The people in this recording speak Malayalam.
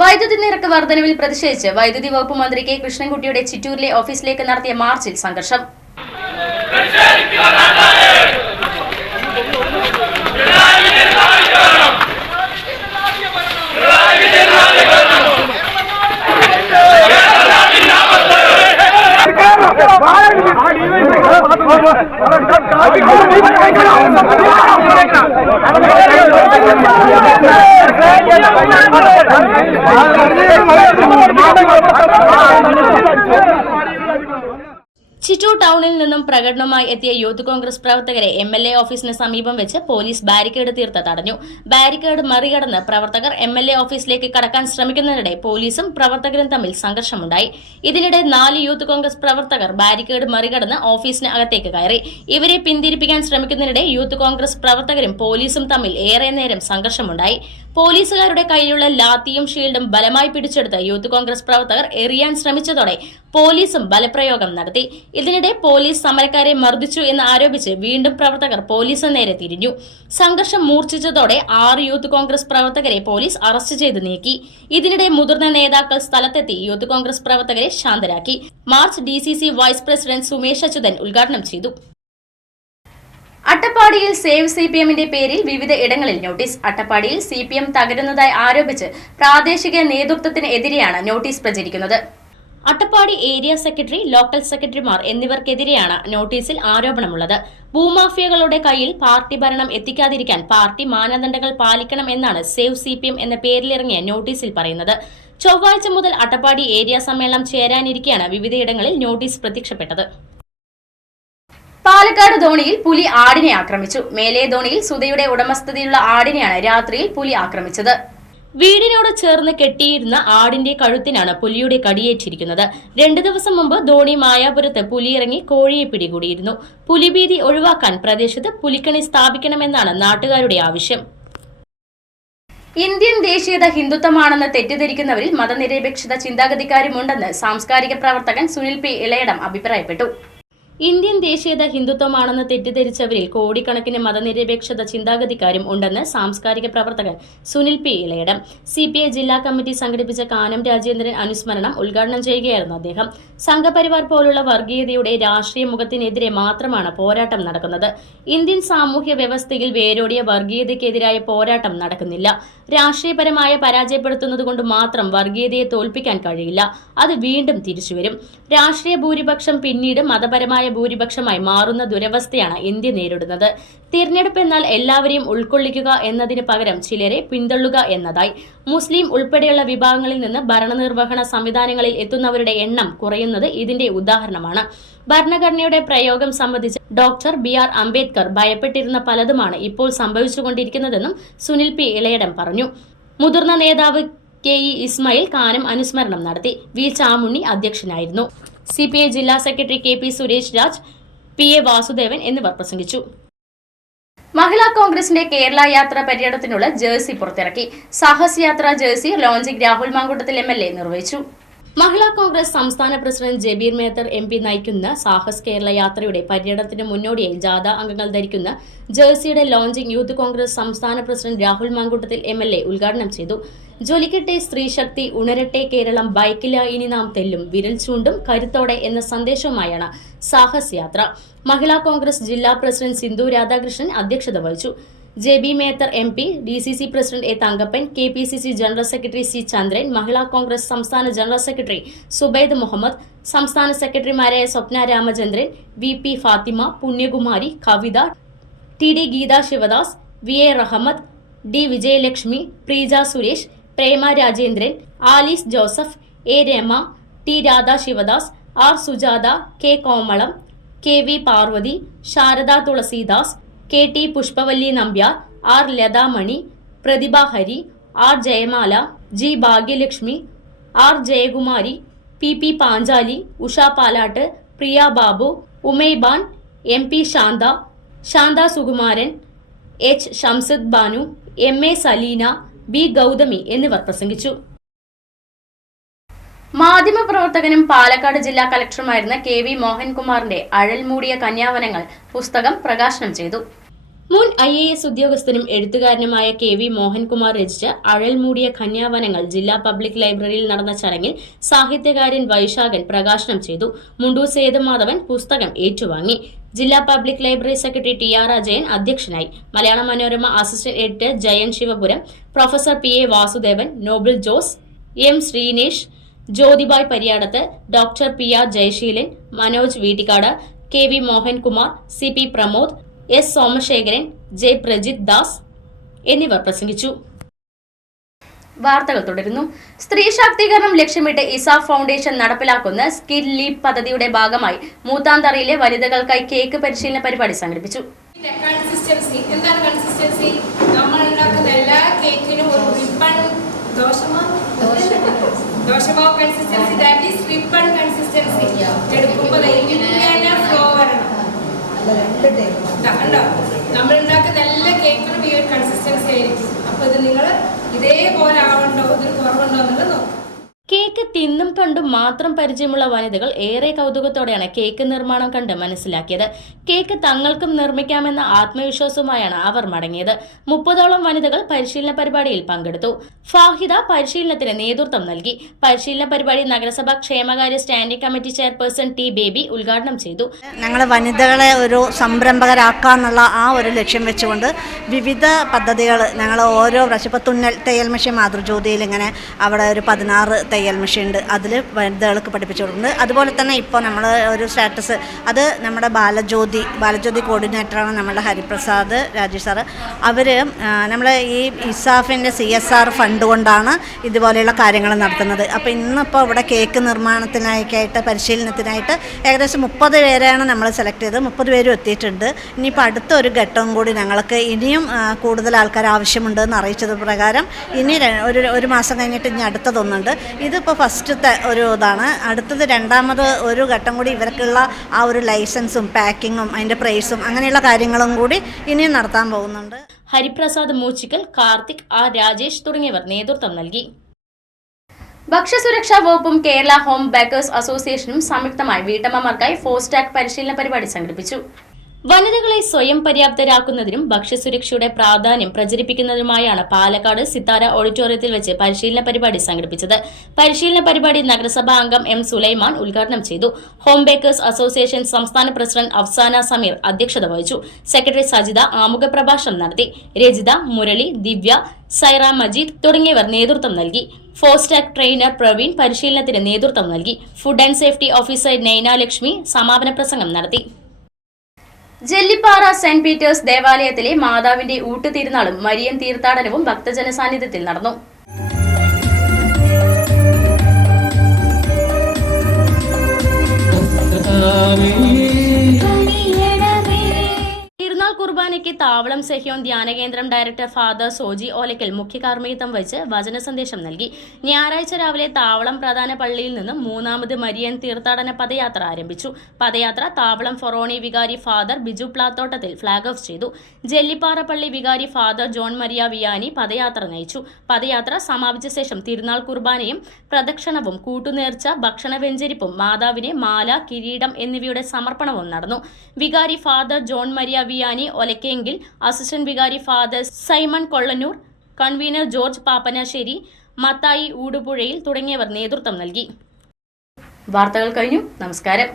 വൈദ്യുതി നിരക്ക് വർധനവിൽ പ്രതിഷേധിച്ച് വൈദ്യുതി വകുപ്പ് മന്ത്രി കെ കൃഷ്ണൻകുട്ടിയുടെ ചിറ്റൂരിലെ ഓഫീസിലേക്ക് നടത്തിയ മാർച്ചിൽ സംഘർഷം. ചിറ്റൂർ ടൗണിൽ നിന്നും പ്രകടനമായി എത്തിയ യൂത്ത് കോൺഗ്രസ് പ്രവർത്തകരെ എം എൽ എ ഓഫീസിന് സമീപം വെച്ച് പോലീസ് ബാരിക്കേഡ് തീർത്ത് തടഞ്ഞു. ബാരിക്കേഡ് മറികടന്ന് പ്രവർത്തകർ എം എൽ എ ഓഫീസിലേക്ക് കടക്കാൻ ശ്രമിക്കുന്നതിനിടെ പോലീസും പ്രവർത്തകരും തമ്മിൽ സംഘർഷമുണ്ടായി. ഇതിനിടെ നാല് യൂത്ത് കോൺഗ്രസ് പ്രവർത്തകർ ബാരിക്കേഡ് മറികടന്ന് ഓഫീസിന് അകത്തേക്ക് കയറി. ഇവരെ പിന്തിരിപ്പിക്കാൻ ശ്രമിക്കുന്നതിനിടെ യൂത്ത് കോൺഗ്രസ് പ്രവർത്തകരും പോലീസും തമ്മിൽ ഏറെ നേരം സംഘർഷമുണ്ടായി. പോലീസുകാരുടെ കയ്യിലുള്ള ലാത്തിയും ഷീൽഡും ബലമായി പിടിച്ചെടുത്ത് യൂത്ത് കോൺഗ്രസ് പ്രവർത്തകർ എറിയാൻ ശ്രമിച്ചതോടെ പോലീസും ബലപ്രയോഗം നടത്തി. ഇതിനിടെ പോലീസ് സമരക്കാരെ മർദ്ദിച്ചു എന്ന് ആരോപിച്ച് വീണ്ടും പ്രവർത്തകർ പോലീസിന് നേരെ തിരിഞ്ഞു. സംഘർഷം മൂർച്ഛിച്ചതോടെ ആറ് യൂത്ത് കോൺഗ്രസ് പ്രവർത്തകരെ പോലീസ് അറസ്റ്റ് ചെയ്ത് നീക്കി. ഇതിനിടെ മുതിർന്ന നേതാക്കൾ സ്ഥലത്തെത്തി യൂത്ത് കോൺഗ്രസ് പ്രവർത്തകരെ ശാന്തരാക്കി. March D vice president Sumesh Achuthan ഉദ്ഘാടനം ചെയ്തു. അട്ടപ്പാടിയിൽ സേവ് സി പി എമ്മിന്റെ പേരിൽ വിവിധ ഇടങ്ങളിൽ നോട്ടീസ്. അട്ടപ്പാടിയിൽ സി പി എം തകരുന്നതായി ആരോപിച്ച് പ്രാദേശിക നേതൃത്വത്തിനെതിരെയാണ് നോട്ടീസ് പ്രചരിക്കുന്നത്. അട്ടപ്പാടി ഏരിയ സെക്രട്ടറി ലോക്കൽ സെക്രട്ടറിമാർ എന്നിവർക്കെതിരെയാണ് നോട്ടീസിൽ ആരോപണമുള്ളത്. ഭൂമാഫിയകളുടെ കയ്യിൽ പാർട്ടി ഭരണം എത്തിക്കാതിരിക്കാൻ പാർട്ടി മാനദണ്ഡങ്ങൾ പാലിക്കണം എന്നാണ് സേവ് സി പി എം എന്ന പേരിലിറങ്ങിയ നോട്ടീസിൽ പറയുന്നത്. ചൊവ്വാഴ്ച മുതൽ അട്ടപ്പാടി ഏരിയ സമ്മേളനം ചേരാനിരിക്കെയാണ് വിവിധയിടങ്ങളിൽ നോട്ടീസ് പ്രത്യക്ഷപ്പെട്ടത്. പാലക്കാട് ധോണിയിൽ പുലി ആടിനെ ആക്രമിച്ചു. മേലെ ധോണിയിൽ സുധയുടെ ഉടമസ്ഥതയിലുള്ള ആടിനെയാണ് രാത്രിയിൽ പുലി ആക്രമിച്ചത്. വീടിനോട് ചേർന്ന് കെട്ടിയിരുന്ന ആടിന്റെ കഴുത്തിനാണ് പുലിയുടെ കടിയേറ്റിരിക്കുന്നത്. രണ്ടു ദിവസം മുമ്പ് ധോണി മായാപുരത്ത് പുലിയിറങ്ങി കോഴിയെ പിടികൂടിയിരുന്നു. പുലിഭീതി ഒഴിവാക്കാൻ പ്രദേശത്ത് പുലിക്കണി സ്ഥാപിക്കണമെന്നാണ് നാട്ടുകാരുടെ ആവശ്യം. ഇന്ത്യൻ ദേശീയത ഹിന്ദുത്വമാണെന്ന് തെറ്റിദ്ധരിക്കുന്നവരിൽ മതനിരപേക്ഷത ചിന്താഗതിക്കാരുമുണ്ടെന്ന് സാംസ്കാരിക പ്രവർത്തകൻ സുനിൽ പി. ഇളയടം അഭിപ്രായപ്പെട്ടു. ഇന്ത്യൻ ദേശീയത ഹിന്ദുത്വമാണെന്ന് തെറ്റിദ്ധരിച്ചവരിൽ കോടിക്കണക്കിന് മതനിരപേക്ഷത ചിന്താഗതിക്കാരും ഉണ്ടെന്ന് സാംസ്കാരിക പ്രവർത്തകൻ Sunil P Ilayidom. C P I ജില്ലാ കമ്മിറ്റി സംഘടിപ്പിച്ച കാനം രാജേന്ദ്രൻ അനുസ്മരണം ഉദ്ഘാടനം ചെയ്യുകയായിരുന്നു അദ്ദേഹം. സംഘപരിവാർ പോലുള്ള വർഗീയതയുടെ രാഷ്ട്രീയ മുഖത്തിനെതിരെ മാത്രമാണ് പോരാട്ടം നടക്കുന്നത്. ഇന്ത്യൻ സാമൂഹ്യ വ്യവസ്ഥയിൽ വേരോടിയ വർഗീയതയ്ക്കെതിരായ പോരാട്ടം നടക്കുന്നില്ല. രാഷ്ട്രീയപരമായ പരാജയപ്പെടുത്തുന്നത് കൊണ്ട് മാത്രം വർഗീയതയെ തോൽപ്പിക്കാൻ കഴിയില്ല. അത് വീണ്ടും തിരിച്ചുവരും. രാഷ്ട്രീയ ഭൂരിപക്ഷം പിന്നീട് മതപരമായ ഭൂരിപക്ഷമായി മാറുന്ന ദുരവസ്ഥയാണ് ഇന്ത്യ നേരിടുന്നത്. തിരഞ്ഞെടുപ്പ് എന്നാൽ എല്ലാവരെയും ഉൾക്കൊള്ളിക്കുക എന്നതിന് പകരം ചിലരെ പിന്തള്ളുക എന്നതായി. മുസ്ലിം ഉൾപ്പെടെയുള്ള വിഭാഗങ്ങളിൽ നിന്ന് ഭരണനിർവഹണ സംവിധാനങ്ങളിൽ എത്തുന്നവരുടെ എണ്ണം കുറയുന്നത് ഇതിന്റെ ഉദാഹരണമാണ്. ഭരണഘടനയുടെ പ്രയോഗം സംബന്ധിച്ച് ഡോക്ടർ ബി. ആർ. അംബേദ്കർ ഭയപ്പെട്ടിരുന്ന പലതുമാണ് ഇപ്പോൾ സംഭവിച്ചുകൊണ്ടിരിക്കുന്നതെന്നും സുനിൽ പി. ഇളയടം പറഞ്ഞു. മുതിർന്ന നേതാവ് കെ. ഇ. ഇസ്മായിൽ കാനം അനുസ്മരണം നടത്തി. വി. ചാമുണ്ണി അധ്യക്ഷനായിരുന്നു. സി പി ഐ ജില്ലാ secretary K P Suresh Raj P A Vasudevan എന്നിവർ പ്രസംഗിച്ചു. മഹിളാ കോൺഗ്രസിന്റെ കേരള യാത്ര പര്യടനത്തിനുള്ള ജേഴ്സി പുറത്തിറക്കി. Sahas Yatra jersey launching Rahul Mankoottathil M L A നിർവഹിച്ചു. മഹിളാ കോൺഗ്രസ് സംസ്ഥാന president Jabeer Mather M P നയിക്കുന്ന സാഹസ് കേരള യാത്രയുടെ പര്യടനത്തിന് മുന്നോടിയായി ജാഥ അംഗങ്ങൾ ധരിക്കുന്ന ജേഴ്സിയുടെ ലോഞ്ചിംഗ് യൂത്ത് കോൺഗ്രസ് സംസ്ഥാന president Rahul Mankoottathil M L A ഉദ്ഘാടനം ചെയ്തു. ജ്വലിക്കട്ടെ സ്ത്രീശക്തി ഉണരട്ടെ കേരളം ബൈക്കില്ല ഇനി നാം തെല്ലും. വിരൽ ചൂണ്ടും കരുത്തോടെ എന്ന സന്ദേശവുമായാണ് സാഹസ് യാത്ര. മഹിളാ കോൺഗ്രസ് ജില്ലാ പ്രസിഡന്റ് സിന്ധു രാധാകൃഷ്ണൻ അധ്യക്ഷത വഹിച്ചു. J B Mather M P D C C president A Thankappan K P C C general secretary C Chandran Mahila congress സംസ്ഥാന ജനറൽ സെക്രട്ടറി സുബൈദ് മുഹമ്മദ് സംസ്ഥാന സെക്രട്ടറിമാരായ Swapna Ramachandran V P Fathima Punyakumari Kavitha T D Geetha Sivadas V A Rahmath D Vijayalakshmi Preeja Suresh Prema Rajendran Alice Joseph A Rama T Radha Sivadas R Sujatha K Komalam K V Parvathy Sarada Thulasidas K T Pushpavalli Nambiar R Lathamani Prathibha Hari R Jayamala G Bhagyalakshmi R Jayakumari P P Panchali Usha Palatt Priya Babu Umaiban M P Shantha Shantha Sukumaran H Shamsad Banu M A Salina B Gauthami എന്നിവർ പ്രസംഗിച്ചു. മാധ്യമപ്രവർത്തകനും പാലക്കാട് ജില്ലാ കലക്ടറുമായിരുന്ന കെ വി മോഹൻകുമാറിന്റെ അഴൽമൂടിയ കന്യാവനങ്ങൾ പുസ്തകം പ്രകാശനം ചെയ്തു. മുൻ ഐ എ എസ് ഉദ്യോഗസ്ഥനും എഴുത്തുകാരനുമായ കെ വി മോഹൻകുമാർ രചിച്ച അഴൽ മൂടിയ കന്യാവനങ്ങൾ ജില്ലാ പബ്ലിക് ലൈബ്രറിയിൽ നടന്ന ചടങ്ങിൽ സാഹിത്യകാരൻ വൈശാഖൻ പ്രകാശനം ചെയ്തു. മുണ്ടൂർ സേതുമാധവൻ പുസ്തകം ഏറ്റുവാങ്ങി. ജില്ലാ public library secretary T R Ajayan അധ്യക്ഷനായി. Malayala Manorama assistant editor Jayan Sivapuram professor P A Vasudevan Noble Jose M Sreenesh Jyothibai Pariyadath doctor P R Jayaseelan Manoj Veettikkad K V Mohankumar C P Pramod S Somasekharan J Prajith Das എന്നിവർ പ്രസംഗിച്ചു. വാർത്തകൾ തുടരുന്നു. സ്ത്രീ ശാക്തീകരണം ലക്ഷ്യമിട്ട് ഇസ ഫൗണ്ടേഷൻ നടപ്പിലാക്കുന്ന സ്കിൽ ലീപ് പദ്ധതിയുടെ ഭാഗമായി മൂത്താന്തറയിലെ വനിതകൾക്കായി കേക്ക് പരിശീലന പരിപാടി സംഘടിപ്പിച്ചു. കൺസിസ്റ്റൻസി എന്താണ് കൺസിസ്റ്റൻസി നമ്മൾ ഉണ്ടാക്കുന്ന എല്ലാ കേക്കിനും ഒരു റിപ്പൺ ദോശമാവ് ദോശമാവ് consistency that is ribbon consistency എടുക്കുമ്പോൾ ഇങ്ങനെ ഫ്ലോ വരണം. ദാ കണ്ടോ നമ്മൾ ഉണ്ടാക്കുന്ന എല്ലാ കേക്കിനും ഈ ഒരു കൺസിസ്റ്റൻസി ആയിരിക്കും. അപ്പൊ ഇത് നിങ്ങൾ ഇതേപോലെ ആവണ്ടോ? ഇതിൽ കുറവുണ്ടോ എന്നുള്ളത് നോക്കും. കേക്ക് തിന്നും കണ്ടും മാത്രം പരിചയമുള്ള വനിതകൾ ഏറെ കൗതുകത്തോടെയാണ് കേക്ക് നിർമ്മാണം കണ്ട് മനസ്സിലാക്കിയത്. കേക്ക് തങ്ങൾക്കും നിർമ്മിക്കാമെന്ന ആത്മവിശ്വാസവുമായാണ് അവർ മടങ്ങിയത്. മുപ്പതോളം വനിതകൾ പരിശീലന പരിപാടിയിൽ പങ്കെടുത്തു. ഫാഹിദ പരിശീലനത്തിന് നേതൃത്വം നൽകി. പരിശീലന പരിപാടി നഗരസഭാ ക്ഷേമകാര്യ standing committee chairperson T Baby ഉദ്ഘാടനം ചെയ്തു. ഞങ്ങൾ വനിതകളെ ഒരു സംരംഭകരാക്കാന്നുള്ള ആ ഒരു ലക്ഷ്യം വെച്ചുകൊണ്ട് വിവിധ പദ്ധതികൾ ഞങ്ങൾ ഓരോ പ്രാവശ്യം തുന്നൽ തയ്യൽ മെഷീൻ മാതൃജ്യോതിയിൽ ഇങ്ങനെ അവിടെ ഒരു പതിനാറ് തയ്യൽ മെഷീൻ ഉണ്ട് അതിൽ വനിതകൾക്ക് പഠിപ്പിച്ചു കൊടുക്കുന്നുണ്ട്. അതുപോലെ തന്നെ ഇപ്പോൾ നമ്മൾ ഒരു സ്റ്റാറ്റസ് അത് നമ്മുടെ ബാലജ്യോതി ബാലജ്യോതി കോർഡിനേറ്ററാണ് നമ്മുടെ ഹരിപ്രസാദ് രാജേഷ് സാറ്. അവർ നമ്മൾ ഈ ഇസാഫിന്റെ സി എസ് ആർ ഫണ്ട് കൊണ്ടാണ് ഇതുപോലെയുള്ള കാര്യങ്ങൾ നടത്തുന്നത്. അപ്പോൾ ഇന്നിപ്പോൾ ഇവിടെ കേക്ക് നിർമ്മാണത്തിനായിട്ട് പരിശീലനത്തിനായിട്ട് ഏകദേശം മുപ്പത് പേരെയാണ് നമ്മൾ സെലക്ട് ചെയ്തത്. മുപ്പത് പേരും എത്തിയിട്ടുണ്ട്. ഇനിയിപ്പോൾ അടുത്ത ഒരു ഘട്ടം കൂടി ഞങ്ങൾക്ക് ഇനിയും കൂടുതൽ ആൾക്കാർ ആവശ്യമുണ്ടെന്ന് അറിയിച്ചത് പ്രകാരം ഇനി ഒരു ഒരു മാസം കഴിഞ്ഞിട്ട് ഇനി അടുത്തതൊന്നുണ്ട്. ഇതിപ്പോൾ ഫസ്റ്റത്തെ ഒരു ഇതാണ്. അടുത്തത് രണ്ടാമത് ഒരു ഘട്ടം കൂടി ഇവർക്കുള്ള ആ ഒരു ലൈസൻസും പാക്കിങ്ങും അതിന്റെ പ്രൈസും അങ്ങനെയുള്ള കാര്യങ്ങളും കൂടി ഇനിയും നടത്താൻ പോകുന്നുണ്ട്. ഹരിപ്രസാദ് മൂച്ചിക്കൽ കാർത്തിക് ആർ രാജേഷ് തുടങ്ങിയവർ നേതൃത്വം നൽകി. ഭക്ഷ്യസുരക്ഷാ വകുപ്പും കേരള ഹോം ബേക്കേഴ്സ് അസോസിയേഷനും സംയുക്തമായി വീട്ടമ്മമാർക്കായി ഫോസ്റ്റാക് പരിശീലന പരിപാടി സംഘടിപ്പിച്ചു. വനിതകളെ സ്വയം പര്യാപ്തരാക്കുന്നതിനും ഭക്ഷ്യസുരക്ഷയുടെ പ്രാധാന്യം പ്രചരിപ്പിക്കുന്നതിനുമായാണ് പാലക്കാട് സിത്താര ഓഡിറ്റോറിയത്തിൽ വെച്ച് പരിശീലന പരിപാടി സംഘടിപ്പിച്ചത്. പരിശീലന പരിപാടി നഗരസഭാ അംഗം എം സുലൈമാൻ ഉദ്ഘാടനം ചെയ്തു. ഹോം ബേക്കേഴ്സ് അസോസിയേഷൻ സംസ്ഥാന പ്രസിഡന്റ് അഫ്സാന സമീർ അധ്യക്ഷത വഹിച്ചു. സെക്രട്ടറി സജിത ആമുഖ പ്രഭാഷണം നടത്തി. രജിത മുരളി ദിവ്യ സൈറ മജീദ് തുടങ്ങിയവർ നേതൃത്വം നൽകി. ഫോസ്റ്റാക് ട്രെയിനർ പ്രവീൺ പരിശീലനത്തിന് നേതൃത്വം നൽകി. Food and safety officer Naina Lakshmi സമാപന പ്രസംഗം നടത്തി. ജെല്ലിപ്പാറ സെന്റ് പീറ്റേഴ്സ് ദേവാലയത്തിലെ മാതാവിന്റെ ഊട്ടുതിരുനാളും മരിയൻ തീർത്ഥാടനവും ഭക്തജന സാന്നിധ്യത്തിൽ നടന്നു. തിരുനാൾ താവളം സെഹ്യോൻ ധ്യാനകേന്ദ്രം ഡയറക്ടർ ഫാദർ സോജി ഓലയ്ക്കൽ മുഖ്യ കാർമ്മികത്വം വഹിച്ച് വചന സന്ദേശം നൽകി. ഞായറാഴ്ച രാവിലെ താവളം പ്രധാന പള്ളിയിൽ നിന്നും മൂന്നാമത് മരിയൻ തീർത്ഥാടന പദയാത്ര ആരംഭിച്ചു. പദയാത്ര താവളം ഫൊറോണി വികാരി father Biju Plathottathil flag off ചെയ്തു. ജെല്ലിപ്പാറ പള്ളി വികാരി father John Maria Vianney padayatra നയിച്ചു. പദയാത്ര സമാപിച്ച ശേഷം തിരുനാൾ കുർബാനയും പ്രദക്ഷിണവും കൂട്ടുനേർച്ച ഭക്ഷണ വെഞ്ചരിപ്പും മാതാവിനെ മാല കിരീടം എന്നിവയുടെ സമർപ്പണവും നടന്നു. വികാരി father John Maria Vianney Olakkengil assistant വികാരി father Simon Kollannur convener George Pappanassery Mathai Oodupuzhayil തുടങ്ങിയവർ നേതൃത്വം നൽകി. വാർത്തകൾ കഴിഞ്ഞു. നമസ്കാരം.